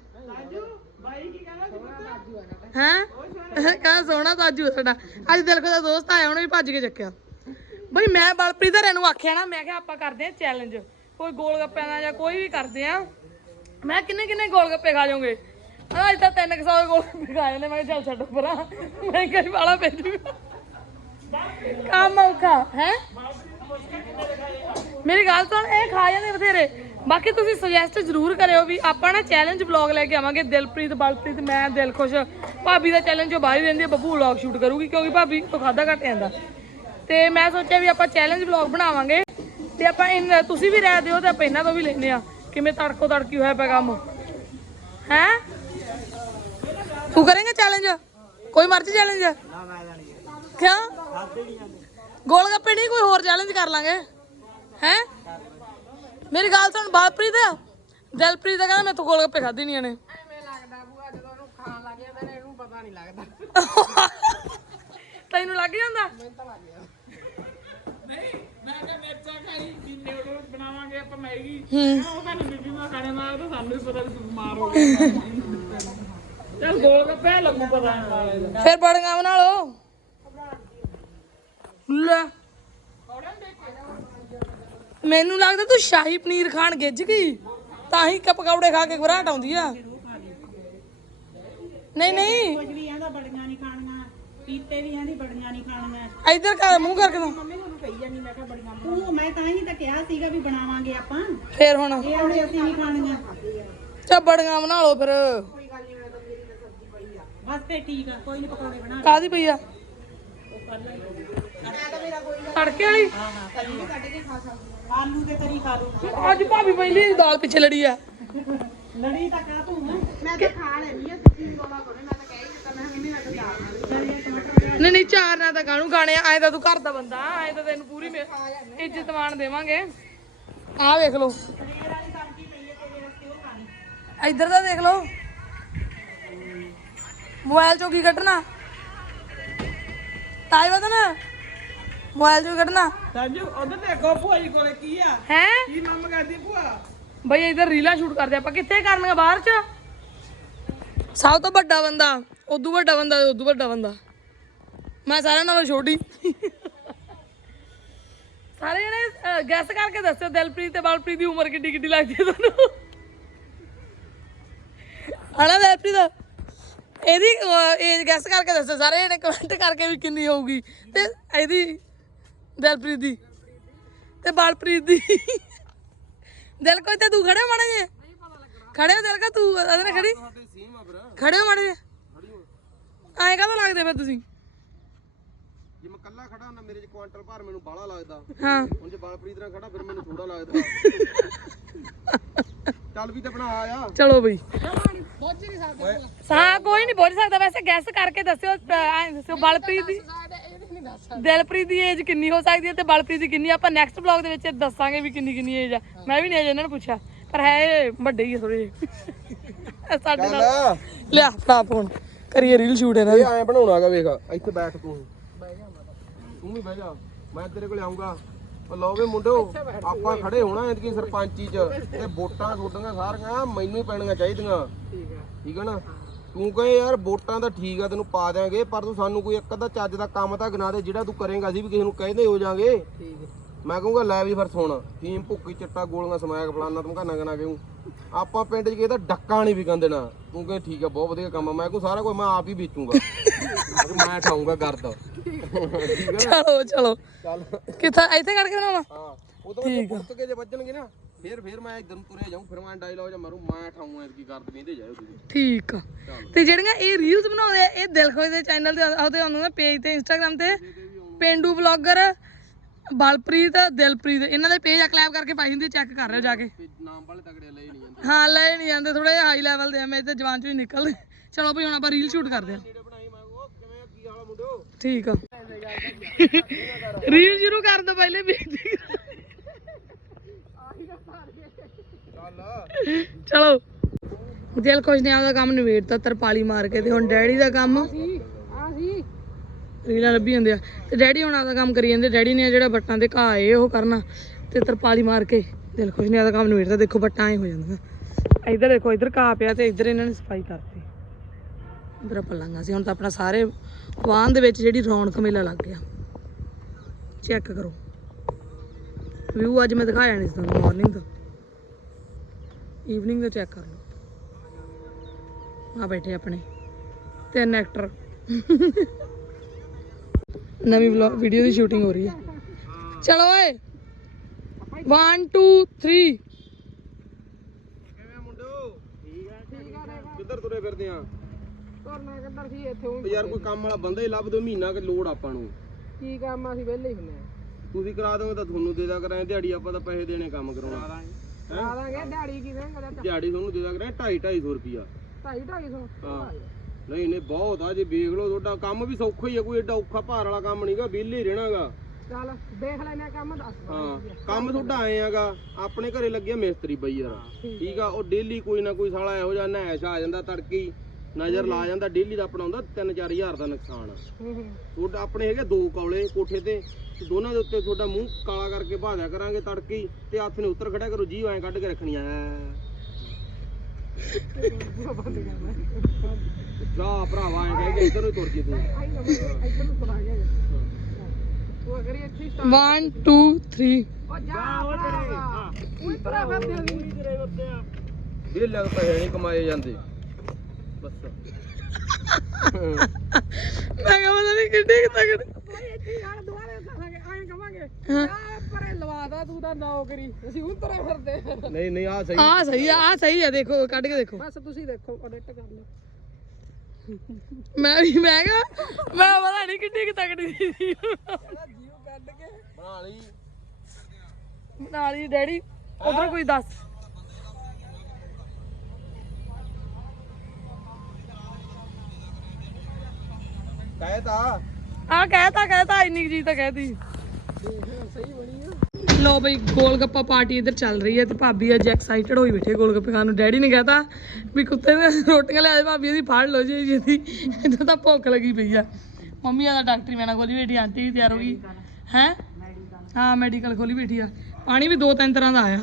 ਹੈ? ਕਾ ਸੋਹਣਾ ਤਾਜੂ ਸਾਡਾ। ਅੱਜ ਦਿਲ ਦਾ ਦੋਸਤ ਆਇਆ, ਉਹਨੇ ਵੀ ਭੱਜ ਕੇ ਚੱਕਿਆ। ਬਈ ਮੈਂ ਬਲਪ੍ਰੀਤ ਹਰੇ ਨੂੰ ਆਖਿਆ ਨਾ, ਮੈਂ ਕਿਹਾ ਆਪਾਂ ਕਰਦੇ ਆ ਚੈਲੰਜ ਕੋਈ ਗੋਲ ਗੱਪਿਆਂ ਦਾ ਜਾਂ ਕੋਈ ਵੀ ਕਰਦੇ ਆ ਮੈਂ ਕਿੰਨੇ ਕਿੰਨੇ ਗੋਲ ਗੱਪੇ ਖਾ ਜਾਓਗੇ ਅੱਜ ਤਾਂ 300 ਗੋਲ ਗੱਪੇ ਖਾ ਜਾਂਦੇ, ਮੈਂ ਕਿਹਾ ਚੱਲ ਛੱਡੋ ਪਰਾਂ ਮੈਂ ਕਈ ਵਾਲਾ ਪੈ ਜੂਗਾ। ਕੰਮ ਔਖਾ, ਹੈ? ਮੇਰੀ ਗੱਲ ਸੁਣ, ਇਹ ਖਾ ਜਾਂਦੇ ਬਥੇਰੇ। ਬਾਕੀ ਤੁਸੀਂ ਸੁਜੈਸਟ ਜ਼ਰੂਰ ਕਰਿਓ ਵੀ ਆਪਾਂ ਨਾ ਚੈਲੰਜ ਵਲੌਗ ਲੈ ਕੇ ਆਵਾਂਗੇ ਦਿਲਪ੍ਰੀਤ ਬਲਪ੍ਰੀਤ ਮੈਂ ਦਿਲ ਖੁਸ਼ ਭਾਬੀ ਦਾ ਚੈਲੰਜ ਜੋ ਬਾਹਰ ਹੀ ਰਹਿੰਦੀ ਹੈ ਬੱਬੂ ਵਲੌਗ ਸ਼ੂਟ ਕਰੂਗੀ ਕਿਉਂਕਿ ਭਾਬੀ ਤੋਂ ਖਾਦਾ ਘੱਟ ਜਾਂਦਾ। ਤੇ ਮੈਂ ਸੋਚਿਆ ਵੀ ਆਪਾਂ ਚੈਲੰਜ ਵਲੌਗ ਬਣਾਵਾਂਗੇ ਤੇ ਆਪਾਂ ਇਨ ਤੁਸੀਂ ਵੀ ਰਹਿ ਦਿਓ ਤੇ ਆਪਾਂ ਇਹਨਾਂ ਤੋਂ ਵੀ ਲੈਨੇ ਆ ਕਿਵੇਂ ਤੜਕੋ ਤੜਕੀ ਹੋਇਆ ਪਿਆ ਕੰਮ। ਹੈ? ਤੂੰ ਕਰੇਂਗਾ ਚੈਲੰਜ ਕੋਈ ਮਰਜ਼ੀ ਚੈਲੰਜ ਕਿਉਂ? ਗੋਲ ਗੱਪੇ ਨਹੀਂ ਕੋਈ ਹੋਰ ਚੈਲੰਜ ਕਰ ਲਾਂਗੇ। ਹੈ? ਮੇਰੀ ਗੱਲ ਸੁਣ ਬਾਪ੍ਰੀਤ ਦਿਲਪ੍ਰੀਤ ਦਾ ਕਹਿੰਦਾ ਮੈਂ ਤੂੰ ਗੋਲ ਗੱਪੇ ਖਾਦੇ ਨਹੀਂ ਆਣੇ ਤੈਨੂੰ ਲੱਗ ਜਾਂਦਾ? ਮੈਂ ਕਿਹਾ ਮਿਰਚਾਂ ਖਾਣੀ ਵੀ ਨਿਊਡਲ ਬਣਾਵਾਂਗੇ ਆਪਾਂ ਮੈਗੀ। ਹੂੰ। ਉਹ ਕਹਿੰਦੀ ਬੀਬੀ ਮੈਂ ਖਾਣੇ ਨਾਲ ਤਾਂ ਸਾਨੂੰ ਵੀ ਪਤਾ ਵੀ ਤੂੰ ਬਿਮਾਰ ਹੋ ਗਿਆ। ਚੱਲ ਗੋਲ ਗੱਪੇ ਲੱਗੂ ਪਤਾ ਨਹੀਂ ਫਿਰ ਲੈ। ਮੈਨੂੰ ਲੱਗਦਾ ਤੂੰ ਸ਼ਾਹੀ ਪਨੀਰ ਖਾਣ ਗਿੱਜ ਗਈ। ਤਾਂ ਹੀ ਕੱਪ ਕੌੜੇ ਖਾ ਕੇ ਘਬਰਾਹਟ ਆਉਂਦੀ ਆ। ਨਹੀਂ ਨਹੀਂ। ਕੁਝ ਵੀ ਆਂਦਾ ਬੜੀਆਂ ਨਹੀਂ ਖਾਣੀਆਂ ਪੀਤੇ ਵੀ ਆਂਦੀ ਬੜੀਆਂ ਨਹੀਂ ਖਾਣੀਆਂ। ਇੱਧਰ ਕਰ ਮੂੰਹ ਕਰਕੇ ਤੂੰ ਮੰਮੀ ਤੁਹਾਨੂੰ ਕਹੀ ਜਾਂਦੀ ਮੈਂ ਕਿਹਾ ਬੜੀਆਂ ਤੂੰ ਮੈਂ ਤਾਂ ਹੀ ਤਾਂ ਕਿਹਾ ਸੀਗਾ ਵੀ ਬਣਾਵਾਂਗੇ ਆਪਾਂ। ਫੇਰ ਹੁਣ? ਇਹ ਆਂਦੇ ਅਸੀਂ ਨਹੀਂ ਖਾਣੀਆਂ। ਚਾ ਬੜੀਆਂ ਬਣਾ ਲਓ ਫਿਰ। ਬਸ ਤੇ ਠੀਕ ਆ ਕੋਈ ਨਹੀਂ ਪਕੌੜੇ ਬਣਾ ਕਾਦੀ ਪਈ ਆ? ਤੜਕੇ ਵਾਲੀ? ਆਲੂ ਤਰੀ ਖਾ ਲਓ। ਅੱਜ ਭਾਬੀ ਪਹਿਲੀ ਦਾਲ ਪਿੱਛੇ ਲੜੀ ਆ। ਲੜੀ ਤਾਂ ਕਾ ਤੂੰ ਮੈਂ ਨਹੀਂ ਨਹੀਂ ਚਾਰ ਨਾ ਤਾਂ ਕਾਹਨੂੰ ਖਾਣੇ ਆ ਐ ਤਾਂ ਤੂੰ ਘਰ ਦਾ ਬੰਦਾ ਐ ਤਾਂ ਤੈਨੂੰ ਪੂਰੀ ਮੇ- ਇੱਜ਼ਤ ਮਾਣ ਦੇਵਾਂਗੇ। ਆਹ ਵੇਖ ਲਓ। ਇੱਧਰ ਦਾ ਦੇਖ ਲਓ। ਮੋਬਾਈਲ ਚੋਂ ਕੀ ਕੱਢਣਾ? ਤਾਈ ਵਦਨ ਮੋਬਾਈਲ ਚੋਂ ਕੱਢਣਾ। ਸਾਜੂ ਉਧਰ ਦੇਖੋ ਭੂਆ ਜੀ ਕੋਲੇ ਕੀ ਆ? ਹੈ? ਕੀ ਮੰਮ ਕਰਦੀ ਭੂਆ? ਬਈ ਇਧਰ ਰੀਲਾਂ ਸ਼ੂਟ ਕਰਦੇ ਆਪਾਂ ਕਿੱਥੇ ਕਰਨੀਆਂ ਬਾਹਰ ਚ? ਸਭ ਤੋਂ ਵੱਡਾ ਬੰਦਾ ਉਦੋਂ ਵੱਡਾ ਬੰਦਾ ਉਦੋਂ ਵੱਡਾ ਬੰਦਾ। ਮੈਂ ਸਾਰਿਆਂ ਨਾਲੋਂ ਛੋਟੀ। ਸਾਰੇ ਜਣੇ ਗੈਸ ਕਰਕੇ ਦੱਸਿਓ ਦਿਲਪ੍ਰੀਤ ਤੇ ਬਲਪ੍ਰੀਤ ਦੀ ਉਮਰ ਕਿੱਡੀ ਕਿੱਡੀ ਲੱਗਦੀ ਹੈ ਤੁਹਾਨੂੰ? ਹਣਾ ਦਿਲਪ੍ਰੀਤ? ਇਹਦੀ ਏਜ ਗੈਸ ਕਰਕੇ ਦੱਸਿਓ। ਸਾਰੇ ਜਣੇ ਕਮੈਂਟ ਕਰਕੇ ਵੀ ਕਿੰਨੀ ਹੋਊਗੀ। ਤੇ ਇਹਦੀ ਦਿਲਪ੍ਰੀਤ ਦੀ। ਤੇ ਬਲਪ੍ਰੀਤ ਦੀ। ਦਿਲ ਕੋਈ ਤੇ ਤੂੰ ਖੜੇ ਹੋ ਮਾੜੇ ਜੇ ਖੜੇ ਹੋ ਦਿਲ ਕਾ ਤੂੰ? ਉਹਦੇ ਨਾਲ ਖੜੀ? ਖੜੇ ਹੋ ਮਾੜੇ ਜੇ ਐਂ ਕਾਹਦਾ ਲੱਗਦੇ ਫਿਰ ਤੁਸੀਂ? ਜੇ ਮੈਂ ਕੱਲਾ ਖੜਾ ਹੁੰਦਾ ਮੇਰੇ ਚ ਕੁਆਂਟਲ ਭਾਰ ਮੈਨੂੰ ਬਾਹਲਾ ਲੱਗਦਾ। ਹਾਂ। ਹੁਣ ਜੇ ਬਲਪ੍ਰੀਤ ਨਾਲ ਖੜਾ ਫਿਰ ਮੈਨੂੰ ਥੋੜਾ ਲੱਗਦਾ। ਚੱਲ ਵੀ ਤੇ ਬਣਾ ਆ ਚਲੋ ਬਈ। ਸਾਂ ਕੋਈ ਨਹੀਂ ਬੋਲ ਸਕਦਾ। ਵੈਸੇ ਗੈਸ ਕਰਕੇ ਦੱਸਿਓ ਅਹ, ਐਂ ਦੱਸਿਓ ਬਲਪ੍ਰੀਤ ਦੀ। ਦਿਲਪ੍ਰੀਤ ਦੀ ਏਜ ਕਿੰਨੀ ਹੋ ਸਕਦੀ ਹੈ ਤੇ ਬਲਪ੍ਰੀਤ ਦੀ ਕਿੰਨੀ? ਆਪਾਂ ਨੈਕਸਟ ਵਲੌਗ ਦੇ ਵਿੱਚ ਦੱਸਾਂਗੇ ਵੀ ਕਿੰਨੀ ਕਿੰਨੀ ਏਜ ਆ। ਮੈਂ ਵੀ ਨਹੀਂ ਏਜ ਇਹਨਾਂ ਨੂੰ ਪੁੱਛਿਆ ਪਰ ਹੈ ਇਹ ਵੱਡੇ ਹੀ ਥੋੜੇ ਜਿਹੇ। ਸਾਡੇ ਨਾਲ ਲਿਆ ਫੜਾ ਫੋਨ ਕਰੀਏ ਰੀਲ ਸ਼ੂਟ ਇਹਨਾਂ ਦੀ। ਇਹ ਐਂ ਬਣਾਉਣਾਗਾ ਵੇਖ ਇੱਥੇ ਬੈਠ ਤੂੰ। ਤੂੰ ਵੀ ਬਹਿ ਜਾ। ਮੈਂ ਤੇਰੇ ਕੋਲ ਆਉਂਗਾ ਉਹ ਲਓ ਵੇ ਮੁੰਡੋ ਆਪਾਂ ਖੜੇ ਹੋਣਾ ਐਤਕੀ ਸਰਪੰਚੀ ਚ। ਤੇ ਵੋਟਾਂ ਤੁਹਾਡੀਆਂ ਸਾਰੀਆਂ ਮੈਨੂੰ ਹੀ ਪੈਣੀਆਂ ਚਾਹੀਦੀਆਂ। ਠੀਕ ਹੈ ਨਾ? ਤੂੰ ਕਹੇ ਯਾਰ ਵੋਟਾਂ ਤਾਂ ਠੀਕ ਆ ਤੈਨੂੰ ਪਾ ਦਿਆਂਗੇ ਪਰ ਤੂੰ ਸਾਨੂੰ ਕੋਈ ਇੱਕ ਅੱਧਾ ਚੱਜ ਦਾ ਕੰਮ ਤਾਂ ਗਿਣਾ ਦੇ ਜਿਹੜਾ ਤੂੰ ਕਰੇਂਗਾ ਅਸੀਂ ਵੀ ਕਿਸੇ ਨੂੰ ਕਹਿੰਦੇ ਹੋ ਜਾਾਂਗੇ। ਮੈਂ ਕਹੂੰਗਾ ਲੈ ਵੀ ਫਿਰ ਸੁਣ ਫੀਮ ਭੁੱਕੀ ਚਿੱਟਾ ਗੋਲੀਆਂ ਸਮੈਕ ਫਲਾਨਾ ਤੂੰ ਕਹਨਾ ਕਹਨਾ ਕਿਉਂ? ਆਪਾਂ ਪਿੰਡ 'ਚ ਕਿਹਦਾ ਡੱਕਾ ਨਹੀਂ ਵਿਕਣ ਦੇਣਾ। ਤੂੰ ਕਹੇ ਠੀਕ ਆ ਬਹੁਤ ਵਧੀਆ ਕੰਮ ਆ ਮੈਂ ਕਹੂੰ ਸਾਰਾ ਕੁਝ ਮੈਂ ਆਪ ਹੀ ਵੇਚੂੰਗਾ। [LAUGHS] ਮੈਂ ਠਾਉਂਗਾ ਗਰਦ। ਚਲੋ ਚਲੋ। ਚੱਲ। ਕਿੱਥੇ ਇੱਥੇ ਕੱਢ ਕੇ ਬਣਾਵਾਂ? ਹਾਂ ਉਦੋਂ ਜੇ ਪੁੱਤ ਕੇ ਜੇ ਵੱਜਣਗੇ ਨਾ। ਫਿਰ ਫਿਰ ਮੈਂ ਇਧਰ ਨੂੰ ਤੁਰਿਆ ਜਾਊਂ ਫਿਰ ਮੈਂ ਡਾਇਲੌਗ ਜਾਂ ਮਾਰੂ ਮੈਂ ਠਾਉਂ ਐ ਕੀ ਕਰਦੇ ਕਹਿੰਦੇ ਜਾਇਓ ਤੁਸੀਂ। ਠੀਕ ਆ। ਤੇ ਜਿਹੜੀਆਂ ਇਹ ਰੀਲਸ ਬਣਾਉਂਦੇ ਆ ਇਹ ਦਿਲ ਖੁਸ਼ ਦੇ ਚੈਨਲ ਤੇ ਉਹਦੇ ਆਉਂਦੇ ਨੇ ਪੇਜ ਤੇ ਇੰਸਟਾਗ੍ਰam ਤੇ। ਪਿੰਡੂ ਬਲੌਗਰ ਬਲਪ੍ਰੀਤ ਦਿਲਪ੍ਰੀਤ ਇਹਨਾਂ ਦੇ ਪੇਜ ਆ ਕਲੈਬ ਕਰਕੇ ਪਾਈ ਹੁੰਦੀ ਚੈੱਕ ਕਰ ਲਿਓ ਜਾ ਕੇ। ਨਾਮ ਵਾਲੇ ਤਗੜੇ ਲਏ ਨਹੀਂ ਜਾਂਦੇ। ਹਾਂ ਲੈ ਨਹੀਂ ਜਾਂਦੇ ਥੋੜੇ ਹਾਈ ਲੈਵਲ ਦੇ ਆ ਮੇਰੇ ਤੇ ਜਵਾਨ ਚੋਂ ਹੀ ਨਿਕਲਦੇ। ਚਲੋ ਭਈ ਹੁਣ ਆਪਾਂ ਰੀਲ ਸ਼ੂਟ ਕਰਦੇ ਆ। ਜਿਹੜੇ ਬਣਾਈ ਮੈਂ ਉਹ ਕਿਵੇਂ ਆ, ਕੀ ਹਾਲ ਆ ਮੁੰਡੋ ਠੀਕ ਆ। [LAUGHS] ਰੀਲ ਸ਼ੁਰੂ ਕਰ ਦੋ ਪਹਿਲੇ ਬੇਇੱਜ਼ਤੀ। ਚੱਲ ਚਲੋ। ਦਿਲ ਖੁਸ਼ ਨੇ ਆਪਦਾ ਕੰਮ ਨਿਬੇੜਤਾ, ਤਰਪਾਲੀ ਮਾਰ ਕੇ ਤੇ ਹੁਣ ਡੈਡੀ ਦਾ ਕੰਮ। ਰੀਲਾਂ ਲੱਭੀ ਜਾਂਦੇ ਆ ਤੇ ਡੈਡੀ ਹੁਣ ਆਪਦਾ ਕੰਮ ਕਰੀ ਜਾਂਦੇ। ਡੈਡੀ ਨੇ ਜਿਹੜਾ ਬੱਟਾਂ ਦੇ ਘਾਹ ਏ ਉਹ ਕਰਨਾ ਤੇ ਤਰਪਾਲੀ ਮਾਰ ਕੇ। ਦਿਲ ਖੁਸ਼ ਨੇ ਆਪਦਾ ਕੰਮ ਨਿਬੇੜਤਾ। ਦੇਖੋ ਬੱਟਾਂ ਐ ਹੋ ਜਾਂਦੀਆਂ। ਇੱਧਰ ਦੇਖੋ, ਇੱਧਰ ਘਾਹ ਪਿਆ ਤੇ ਇੱਧਰ ਇਹਨਾਂ ਨੇ ਸਫ਼ਾਈ ਕਰਤੀ। ਇੱਧਰ ਪੱਲਾਂਗਾ ਸੀ। ਹੁਣ ਤਾਂ ਆਪਣਾ ਸਾਰੇ ਵਾਹਨ ਦੇ ਵਿੱਚ ਜਿਹੜੀ ਰੌਣਕ ਮੇਲਾ ਲੱਗ ਗਿਆ। ਚੈੱਕ ਕਰੋ। ਵਿਊ ਅੱਜ ਮੈਂ ਦਿਖਾਇਆ ਨਹੀਂ ਸੀ ਤੁਹਾਨੂੰ ਮਾਰਨਿੰਗ ਦਾ ਈਵਨਿੰਗ ਦਾ ਚੈੱਕ ਕਰ ਲਓ। ਆ ਬੈਠੇ ਆਪਣੇ। ਤਿੰਨ ਐਕਟਰ ਨਵੀਂ ਵਲੌਗ ਵੀਡੀਓ ਦੀ ਸ਼ੂਟਿੰਗ ਹੋ ਰਹੀ ਹੈ। ਚਲੋ ਓਏ। 1 2 3 ਕਿਵੇਂ ਆ ਮੁੰਡੋ ਠੀਕ ਆ ਠੀਕ ਆ ਕਿੱਧਰ ਤੁਰੇ ਫਿਰਦੇ ਆ? ਤੁਰਨਾ ਕਿੱਧਰ ਸੀ? ਇੱਥੇ ਊਂ ਤੇ ਯਾਰ ਕੋਈ ਕੰਮ ਵਾਲਾ ਬੰਦਾ ਹੀ ਲੱਭ ਦੋ ਮਹੀਨਾ ਕਿ ਲੋੜ ਆਪਾਂ ਨੂੰ। ਕੀ ਕੰਮ ਆ? ਅਸੀਂ ਵਿਹਲੇ ਹੀ ਹੁੰਨੇ ਆ। ਤੁਸੀਂ ਕਰਾ ਦੋਗੇ ਤਾਂ ਤੁਹਾਨੂੰ ਦੇ ਦਿਆ ਕਰਾਂ ਦਿਹਾੜੀ ਆਪਾਂ ਤਾਂ ਪੈਸੇ ਦੇਣੇ ਕੰਮ ਕਰਾਉਣਾ। ਲਾ ਦਾਂਗੇ ਦਿਹਾੜੀ ਕੀ ਦੇਂਗੇ ਦਿਹਾੜੀ ਤੁਹਾਨੂੰ ਦੇ ਕਰਾਂ 2.5 250 ਰੁਪਿਆ ਢਾਈ ਢਾਈ ਸੌ। ਹਾਂ। ਨਹੀਂ ਨਹੀਂ ਬਹੁਤ ਆ ਜੇ ਵੇਖ ਲਓ ਤੁਹਾਡਾ ਕੰਮ ਵੀ ਸੌਖਾ ਹੀ ਆ ਕੋਈ ਏਡਾ ਔਖਾ ਭਾਰ ਵਾਲਾ ਕੰਮ ਨਹੀਂਗਾ ਵਿਹਲੇ ਰਹਿਣਾਗਾ। ਚੱਲ ਦੇਖ ਲੈਨੇ ਕੰਮ ਦੱਸ ਹਾਂ ਕੰਮ ਤੁਹਾਡਾ ਆਏ ਆਗਾ ਆਪਣੇ ਘਰੇ ਲੱਗਿਆ ਮਿਸਤਰੀ ਬਈ ਯਾਰ। ਠੀਕ ਆ। ਉਹ ਡੇਲੀ ਕੋਈ ਨਾ ਕੋਈ ਸਾਲਾ ਇਹੋ ਜਿਹਾ ਨੈਸ਼ ਆ ਜਾਂਦਾ ਤੜਕੀ ਨਜ਼ਰ ਲਾ ਜਾਂਦਾ ਡੇਲੀ ਦਾ ਆਪਣਾ ਹੁੰਦਾ 3-4000 ਦਾ ਨੁਕਸਾਨ। ਹੂੰ ਹੂੰ। ਤੁਹਾਡਾ ਆਪਣੇ ਹੈਗੇ ਦੋ ਕੌਲੇ ਕੋਠੇ ਤੇ ਤੇ ਦੋਨਾਂ ਦੇ ਉੱਤੇ ਤੁਹਾਡਾ ਮੂੰਹ ਕਾਲਾ ਕਰਕੇ ਭਾਦਿਆ ਕਰਾਂਗੇ ਤੜਕੀ ਤੇ ਹੱਥ ਨੇ ਉੱਤਰ ਖੜਿਆ ਕਰੋ ਜੀ ਐਂ ਕੱਢ ਕੇ ਰੱਖਣੀਆਂ ਜਾ ਭਰਾਵਾ ਐਂ ਕਹਿ ਕੇ ਇੱਧਰ ਨੂੰ ਤੁਰ ਜੀ ਤੂੰ। ਆਈ ਨਾ ਮੈਂ ਇੱਧਰ ਨੂੰ ਤੁਰਾ ਗਿਆ ਉਹ ਅਗਰ ਇੱਥੇ ਹੀ। 1 2 3 ਉਹ ਜਾ ਭਰਾਵਾ। ਉਹ ਤੁਰਾ ਫਿਰਦੇ ਸੀ ਇਹ ਲੱਗ ਪੈਸੇ ਨਹੀਂ ਕਮਾਏ ਜਾਂਦੇ। ਬਸ। ਮੈਂ ਕਿਹਾ ਪਤਾ ਨਹੀਂ ਕਿੱਡੇ ਕਿ ਤਗੜੇ ਭਾਈ ਇੱਥੇ ਹੀ ਨਾਲ ਦੁਆਰੇ ਕਰਾਂਗੇ ਐਂ ਕਵਾਂਗੇ ਆ ਪਰੇ ਲਵਾਦਾ ਤੂੰ ਤਾਂ ਨੌਕਰੀ ਅਸੀਂ ਉਹ ਤੁਰੇ ਫਿਰਦੇ ਨਹੀਂ ਨਹੀਂ ਆ ਸਹੀ। ਆ ਸਹੀ ਆ ਆ ਸਹੀ ਆ ਦੇਖੋ ਕੱਢ ਕੇ ਦੇਖੋ। ਬਸ ਤੁਸੀਂ ਦੇਖੋ ਆਡਿਟ ਕਰ ਲਓ। ਮੈਂ ਵੀ ਮੈਂ ਕਿਹਾ ਮੈਂ ਪਤਾ ਨਹੀਂ ਕਿੱਡੀ ਕਿ ਤਗੜੀ ਸੀ। ਬਣਾ ਲਈ। ਨਾਲ ਹੀ ਡੈਡੀ ਉਧਰ ਕੋਈ ਦੱਸ। ਕਹਿ ਆ ਕਹਿਤਾ ਕਹਿਤਾ, ਇੰਨੀ ਕੁ ਤਾਂ ਕਹਿਤੀ। ਲੋ ਬਈ ਗੋਲ ਗੱਪਾ ਪਾਰਟੀ ਇੱਧਰ ਚੱਲ ਰਹੀ ਹੈ ਤੇ ਭਾਬੀ ਅੱਜ ਐਕਸਾਈਟਡ ਹੋਈ ਬੈਠੀ ਗੋਲ ਗੱਪੇ ਖਾਣ ਨੂੰ। ਡੈਡੀ ਨੇ ਕਹਿਤਾ ਵੀ ਕੁੱਤੇ ਨੇ ਰੋਟੀਆਂ ਲਿਆ ਦੇ, ਭਾਬੀ ਇਹਦੀ ਫੜ ਲਓ ਜੀ ਜੀ ਇਦਾਂ ਤਾਂ ਭੁੱਖ ਲੱਗੀ ਪਈ ਆ। ਮੰਮੀ ਆਦਾ ਡਾਕਟਰੀ ਮੈਨਾਂ ਖੋਲੀ ਬੈਠੀ ਆਂਟੀ ਵੀ ਤਿਆਰ ਹੋ ਗਈ। ਹੈ? ਹਾਂ ਮੈਡੀਕਲ ਖੋਲੀ ਬੈਠੀ ਆ। ਪਾਣੀ ਵੀ ਦੋ ਤਿੰਨ ਤਰ੍ਹਾਂ ਦਾ ਆਇਆ।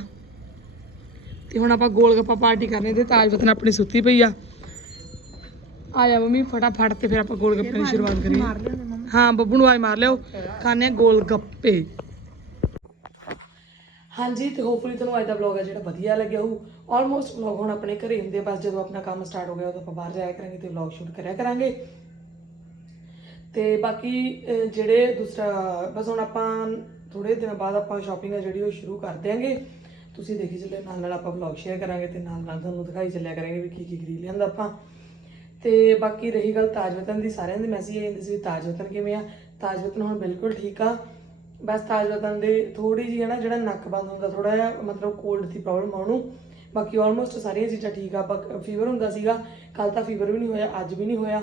ਤੇ ਹੁਣ ਆਪਾਂ ਗੋਲ ਗੱਪਾ ਪਾਰਟੀ ਕਰਨੇ ਤੇ ਤਾਜ ਵਤਨ ਆਪਣੀ ਸੁੱਤੀ ਪਈ ਆ। ਆ ਜਾ ਮੰਮੀ ਫਟਾਫਟ ਤੇ ਫਿਰ ਆਪਾਂ ਗੋਲ ਗੱਪੇ ਦੀ ਸ਼ੁਰੂਆਤ ਕਰੀਏ। ਹਾਂ ਬੱਬੂ ਨੂੰ ਆਵਾਜ਼ ਮਾਰ ਲਿਓ। ਖਾਣੇ ਆ ਗੋਲ ਗੱਪੇ। ਹਾਂਜੀ ਤੇ ਹੋਪਫੁਲੀ ਤੁਹਾਨੂੰ ਅੱਜ ਦਾ ਵਲੌਗ ਹੈ ਜਿਹੜਾ ਵਧੀਆ ਲੱਗਿਆ ਹੋਊ। ਆਲਮੋਸਟ ਵਲੌਗ ਹੁਣ ਆਪਣੇ ਘਰੇ ਹੁੰਦੇ ਆ ਬਸ ਜਦੋਂ ਆਪਣਾ ਕੰਮ ਸਟਾਰਟ ਹੋ ਗਿਆ ਉਦੋਂ ਆਪਾਂ ਬਾਹਰ ਜਾਇਆ ਕਰਾਂਗੇ ਤੇ ਵਲੌਗ ਸ਼ੂਟ ਕਰਿਆ ਕਰਾਂਗੇ। ਤੇ ਬਾਕੀ ਜਿਹੜੇ ਦੂਸਰਾ ਬਸ ਹੁਣ ਆਪਾਂ ਥੋੜੇ ਦਿਨਾਂ ਬਾਅਦ ਆਪਾਂ ਸ਼ਾਪਿੰਗ ਹੈ ਜਿਹੜੀ ਉਹ ਸ਼ੁਰੂ ਕਰ ਦਿਆਂਗੇ। ਤੁਸੀਂ ਦੇਖੀ ਚੱਲੇ ਨਾਲ ਨਾਲ ਆਪਾਂ ਵਲੌਗ ਸ਼ੇਅਰ ਕਰਾਂਗੇ ਤੇ ਨਾਲ ਨਾਲ ਤੁਹਾਨੂੰ ਦਿਖਾਈ ਚੱਲਿਆ ਕਰਾਂਗੇ ਵੀ ਕੀ ਕੀ ਖਰੀਦ ਲਿਆਂਦਾ ਆਪਾਂ। ਤੇ ਬਾਕੀ ਰਹੀ ਗੱਲ ਤਾਜਵਤਨ ਦੀ ਸਾਰਿਆਂ ਦੇ ਮੈਸੇਜ ਆਏ ਜਾਂਦੇ ਸੀ ਵੀ ਤਾਜਵਤਨ ਕਿਵੇਂ ਆ? ਤਾਜਵਤਨ ਹੁਣ ਬਿਲਕੁਲ ਠੀਕ ਆ। ਬਸ ਤਾਜਵਤਨ ਦੇ ਥੋੜੀ ਜਿਹੀ ਹੈ ਨਾ, ਜਿਹੜਾ ਨੱਕ ਬੰਦ ਹੁੰਦਾ ਥੋੜਾ ਜਿਹਾ ਮਤਲਬ ਕੋਲਡ ਦੀ ਪ੍ਰੋਬਲਮ ਆ ਉਹਨੂੰ। ਬਾਕੀ ਆਲਮੋਸਟ ਸਾਰੀਆਂ ਚੀਜ਼ਾਂ ਠੀਕ ਆ ਫੀਵਰ ਹੁੰਦਾ ਸੀਗਾ। ਕੱਲ ਤਾਂ ਫੀਵਰ ਵੀ ਨਹੀਂ ਹੋਇਆ, ਅੱਜ ਵੀ ਨਹੀਂ ਹੋਇਆ।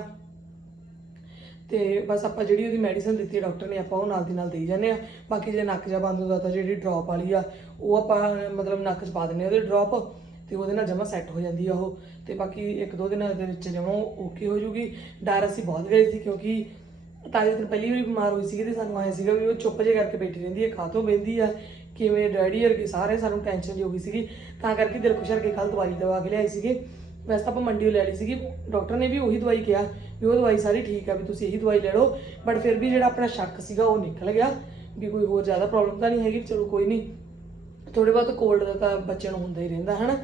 ਤੇ ਬਸ ਆਪਾਂ ਜਿਹੜੀ ਉਹਦੀ ਮੈਡੀਸਨ ਦਿੱਤੀ ਡਾਕਟਰ ਨੇ ਆਪਾਂ ਉਹ ਨਾਲ ਦੀ ਨਾਲ ਦੇਈ ਜਾਂਦੇ ਆ। ਬਾਕੀ ਜੇ ਨੱਕ ਜਾਂ ਬੰਦ ਹੁੰਦਾ ਤਾਂ ਜਿਹੜੀ ਡ੍ਰੌਪ ਵਾਲੀ ਆ, ਉਹ ਆਪਾਂ ਮਤਲਬ ਨੱਕ 'ਚ ਪਾ ਦਿੰਦੇ ਆ ਉਹਦੇ ਡ੍ਰੌਪ ਤੇ ਉਹਦੇ ਨਾਲ ਜਮਾ ਸੈੱਟ ਹੋ ਜਾਂਦੀ ਆ ਉਹ। ਤੇ ਬਾਕੀ ਇੱਕ ਦੋ ਦਿਨਾਂ ਦੇ ਵਿੱਚ ਜਮਾ ਓਕੇ ਹੋ ਜੂਗੀ। ਡਰ ਅਸੀਂ ਬਹੁਤ ਗਏ ਸੀ ਕਿਉਂਕਿ ਤਾਜੇ ਦਿਨ ਪਹਿਲੀ ਵਾਰੀ ਬਿਮਾਰ ਹੋਈ ਸੀਗੀ ਤੇ ਸਾਨੂੰ ਆਏ ਸੀਗਾ ਵੀ ਉਹ ਚੁੱਪ ਜੇ ਕਰਕੇ ਬੈਠੀ ਰਹਿੰਦੀ ਹੈ ਖਾਤੋਂ ਬਹਿੰਦੀ ਆ। ਕਿਵੇਂ ਡੈਡੀ ਵਰਗੇ ਸਾਰੇ ਸਾਨੂੰ ਟੈਨਸ਼ਨ ਜਿਹੀ ਹੋ ਗਈ ਸੀਗੀ। ਤਾਂ ਕਰਕੇ ਦਿਲ ਖੁਸ਼ਰ ਕੇ ਕੱਲ ਦਵਾਈ ਦਵਾ ਕੇ ਲਿਆਏ ਸੀਗੇ। ਵੈਸੇ ਤਾਂ ਆਪਾਂ ਮੰਡੀੋਂ ਲੈ ਲਈ ਸੀਗੀ। ਡਾਕਟਰ ਨੇ ਵੀ ਉਹੀ ਦਵਾਈ ਕਿਹਾ ਵੀ ਉਹ ਦਵਾਈ ਸਾਰੀ ਠੀਕ ਆ ਵੀ ਤੁਸੀਂ ਇਹੀ ਦਵਾਈ ਲੈ ਲਓ। ਬਟ ਫਿਰ ਵੀ ਜਿਹੜਾ ਆਪਣਾ ਸ਼ੱਕ ਸੀਗਾ ਉਹ ਨਿਕਲ ਗਿਆ ਵੀ ਕੋਈ ਹੋਰ ਜ਼ਿਆਦਾ ਪ੍ਰੋਬਲਮ ਤਾਂ ਨਹੀਂ ਹੈਗੀ। ਚਲੋ ਕੋਈ ਨਹੀਂ। ਥੋੜੇ ਬਹੁਤ ਕੋਲਡ ਦਾ ਤਾਂ ਬੱਚਿਆਂ ਨੂੰ ਹੁੰਦਾ ਹੀ ਰਹਿੰਦਾ, ਹਨਾ?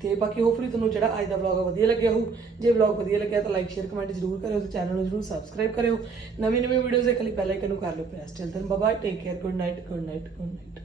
ਤੇ ਬਾਕੀ ਹੋਪਫੁਲੀ ਤੁਹਾਨੂੰ ਜਿਹੜਾ ਅੱਜ ਦਾ ਵਲੌਗ ਵਧੀਆ ਲੱਗਿਆ ਹੋਊ। ਜੇ ਵਲੌਗ ਵਧੀਆ ਲੱਗਿਆ ਤਾਂ ਲਾਈਕ ਸ਼ੇਅਰ ਕਮੈਂਟ ਜ਼ਰੂਰ ਕਰਿਓ ਤੇ ਚੈਨਲ ਨੂੰ ਜ਼ਰੂਰ ਸਬਸਕ੍ਰਾਈਬ ਕਰਿਓ। ਨਵੀਂ ਨਵੀਂ ਵੀਡੀਓਜ਼ ਦੇ ਲਈ ਬੈਲ ਆਈਕਨ ਨੂੰ ਕਰ ਲਿਓ ਪ੍ਰੈਸ ਚਲ ਦਨ ਬਾਬਾ take care good night good night good night